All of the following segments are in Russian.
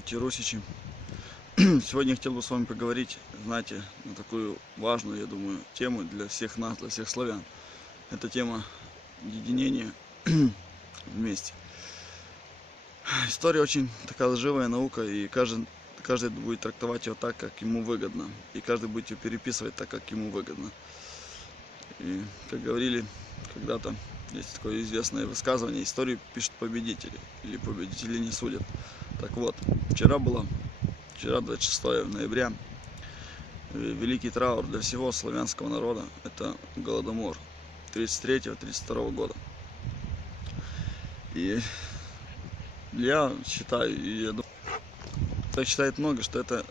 будьте русичи. Сегодня я хотел бы с вами поговорить, знаете, на такую важную, я думаю, тему для всех нас, для всех славян. Это тема единения вместе. История очень такая живая наука, и каждый, каждый будет трактовать ее так, как ему выгодно. И каждый будет ее переписывать так, как ему выгодно. И, как говорили когда-то, есть такое известное высказывание, историю пишут победители, или победители не судят. Так вот, вчера было, вчера 26 ноября, э, великий траур для всего славянского народа, это Голодомор 33-32 года. И я считаю, и я думаю, так считает много, что это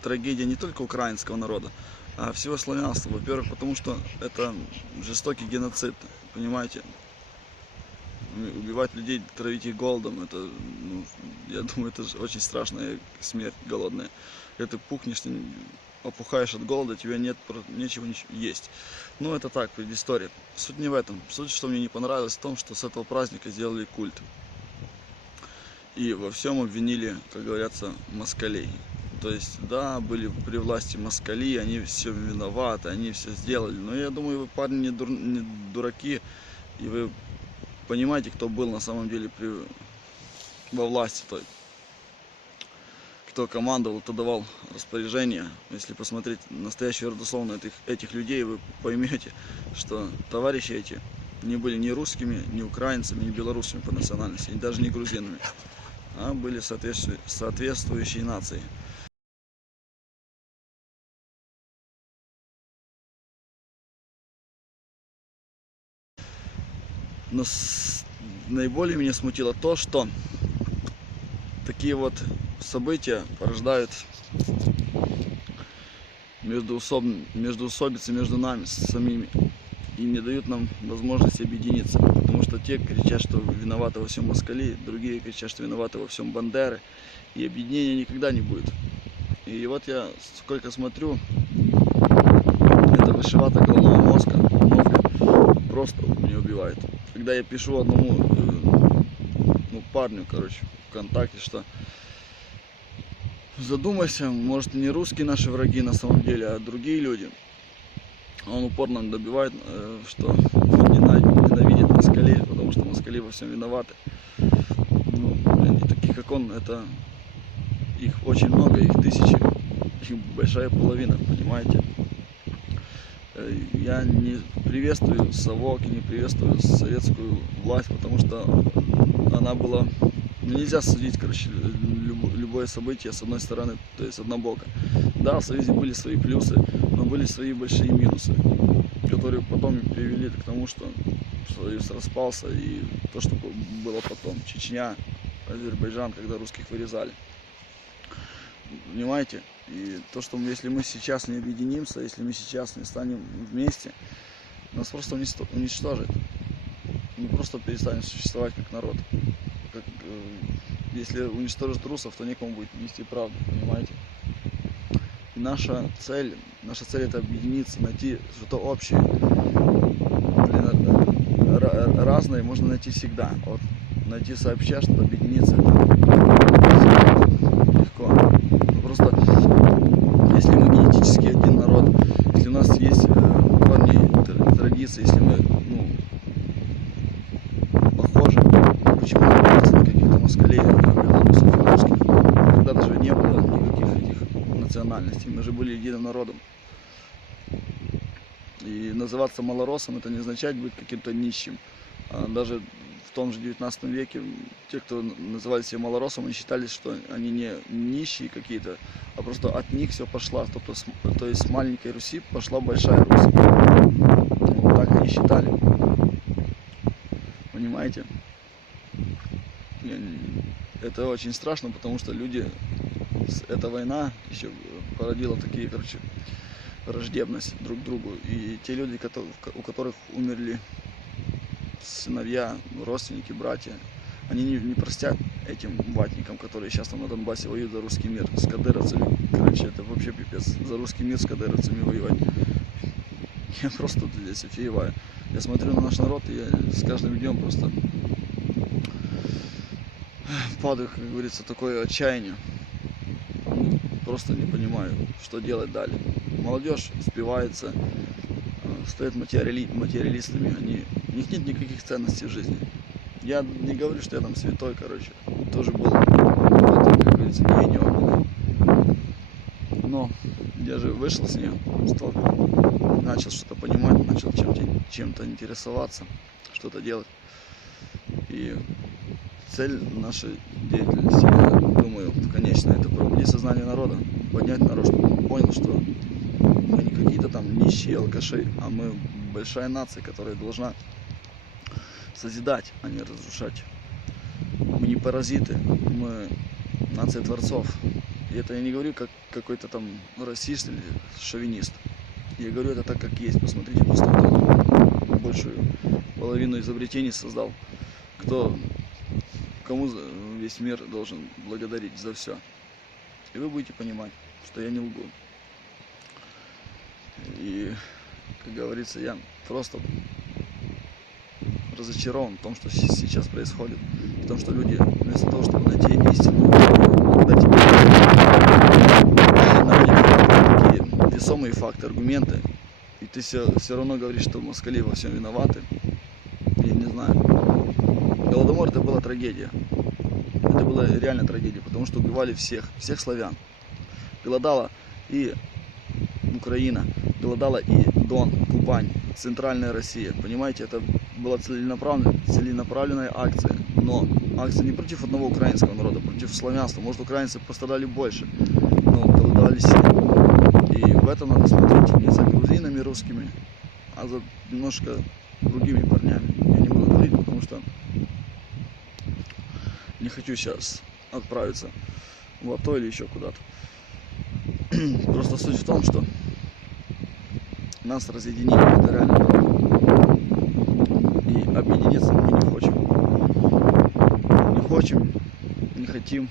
трагедия не только украинского народа, а всего славянства. Во-первых, потому что это жестокий геноцид, понимаете? Убивать людей, травить их голодом, это, ну, я думаю, это же очень страшная смерть голодная. Когда ты пухнешь, ты опухаешь от голода, тебя нет, нечего есть. Ну, это так, предыстория. Суть не в этом. Суть, что мне не понравилось, в том, что с этого праздника сделали культ. И во всем обвинили, как говорятся, москалей. То есть, да, были при власти москали, они все виноваты, они все сделали. Но я думаю, вы, парни, не, дур, не дураки, и вы понимаете, кто был на самом деле при, во власти. То есть, кто командовал, кто давал распоряжения. Если посмотреть настоящую родословную этих, этих людей, вы поймете, что товарищи эти не были ни русскими, ни украинцами, ни белорусами по национальности, и даже не грузинами, а были соответствующие нации. Но с... наиболее меня смутило то, что такие вот события порождают междуусоб... междуусобицы между нами самими и не дают нам возможности объединиться. Потому что те кричат, что виноваты во всем москали, другие кричат, что виноваты во всем бандеры. И объединения никогда не будет. И вот я сколько смотрю, это вышивата головного мозга просто меня убивает когда я пишу одному э, ну, парню, короче, ВКонтакте, что задумайся, может не русские наши враги на самом деле, а другие люди. Он упорно добивает, э, что ненавидит москалей, потому что москали во всем виноваты. Ну, блин, и таких как он, это их очень много, их тысячи, их большая половина, понимаете? Я не приветствую совок не приветствую советскую власть, потому что она была... Ну, нельзя судить, короче, любое событие с одной стороны, то есть однобоко. Да, в Союзе были свои плюсы, но были свои большие минусы, которые потом привели к тому, что Союз распался и то, что было потом. Чечня, Азербайджан, когда русских вырезали. Понимаете? И то, что если мы сейчас не объединимся, если мы сейчас не станем вместе, нас просто уничтожит. Мы просто перестанем существовать как народ. Как, э, если уничтожить русов, то некому будет нести правду, понимаете? И наша цель, наша цель это объединиться, найти что-то общее. Блин, разное можно найти всегда. Вот найти сообща, чтобы объединиться, это легко. Просто если мы генетически один народ, если у нас есть э, корни, традиции, если мы ну, похожи, почему мы на каких-то москалей, белорусов, русских, когда даже не было никаких этих национальностей, мы же были единым народом. И называться малоросом это не означает быть каким-то нищим. А даже том же 19 веке те, кто называли себя малоросом, они считали, что они не нищие какие-то, а просто от них все пошло. То, то, есть с маленькой Руси пошла большая Русь. Так они считали. Понимаете? Это очень страшно, потому что люди, эта война еще породила такие, короче, враждебность друг к другу. И те люди, у которых умерли сыновья, родственники, братья, они не, не простят этим ватникам, которые сейчас там на Донбассе воюют за русский мир с кадыровцами. Короче, это вообще пипец. За русский мир с кадыровцами воевать. Я просто тут здесь офигеваю. Я смотрю на наш народ, и я с каждым днем просто падаю, как говорится, такое отчаяние. Просто не понимаю, что делать далее. Молодежь спивается, э, стоят материали- материалистами, они, у них нет никаких ценностей в жизни. Я не говорю, что я там святой, короче, тоже был в этом, как говорится, гением. Но я же вышел с нее, стал, начал что-то понимать, начал чем-то, чем-то интересоваться, что-то делать. И цель нашей деятельности, я думаю, конечно, это пробудить сознание народа, поднять народ, чтобы он понял, что мы не какие-то там нищие алкаши, а мы большая нация, которая должна созидать, а не разрушать. Мы не паразиты, мы нация творцов. И это я не говорю как какой-то там расист или шовинист. Я говорю это так, как есть. Посмотрите, просто большую половину изобретений создал. Кто, кому весь мир должен благодарить за все. И вы будете понимать, что я не лгу. И, как говорится, я просто разочарован в том, что сейчас происходит. В том, что люди вместо того, чтобы найти истину, наводят такие весомые факты, аргументы, и ты все, все равно говоришь, что москали во всем виноваты. Это была трагедия. Это была реально трагедия, потому что убивали всех, всех славян. Голодала и Украина, голодала и Дон, Кубань, Центральная Россия. Понимаете, это была целенаправленная, целенаправленная акция. Но акция не против одного украинского народа, против славянства. Может, украинцы пострадали больше, но голодали все. И в этом надо смотреть не за грузинами русскими, а за немножко другими парнями. Я не буду говорить, потому что не хочу сейчас отправиться в АТО или еще куда-то. Просто суть в том, что нас разъединили, это реально. И объединиться мы не хотим. Не хотим, не хотим.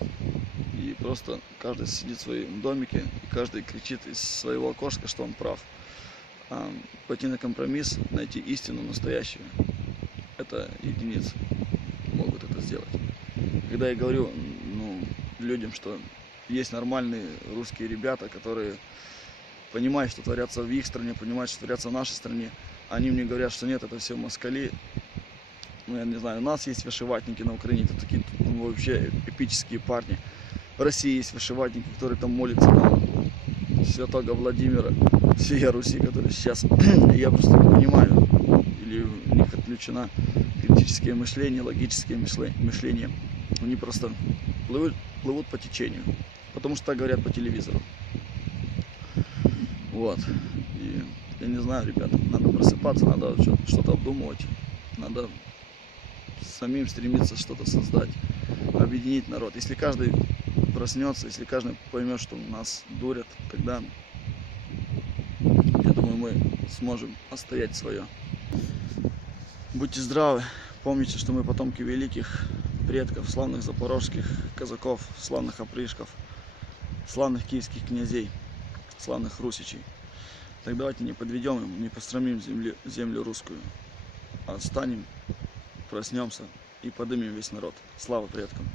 И просто каждый сидит в своем домике, и каждый кричит из своего окошка, что он прав. А пойти на компромисс, найти истину настоящую, это единицы могут это сделать. Когда я говорю ну, людям, что есть нормальные русские ребята, которые понимают, что творятся в их стране, понимают, что творятся в нашей стране. Они мне говорят, что нет, это все москали. Ну, я не знаю, у нас есть вышиватники на Украине, это такие ну, вообще эпические парни. В России есть вышиватники, которые там молятся на святого Владимира, всей Руси, которые сейчас, я просто не понимаю, или у них отключено критическое мышление, логическое мышле- мышление. Они просто плывут, плывут по течению, потому что так говорят по телевизору. Вот. И я не знаю, ребят, надо просыпаться, надо что-то обдумывать, надо самим стремиться что-то создать, объединить народ. Если каждый проснется, если каждый поймет, что нас дурят, тогда, я думаю, мы сможем отстоять свое. Будьте здравы, помните, что мы потомки великих предков, славных запорожских казаков, славных опрышков, славных киевских князей, славных русичей. Так давайте не подведем им, не посрамим земли- землю русскую, отстанем, проснемся и подымем весь народ. Слава предкам!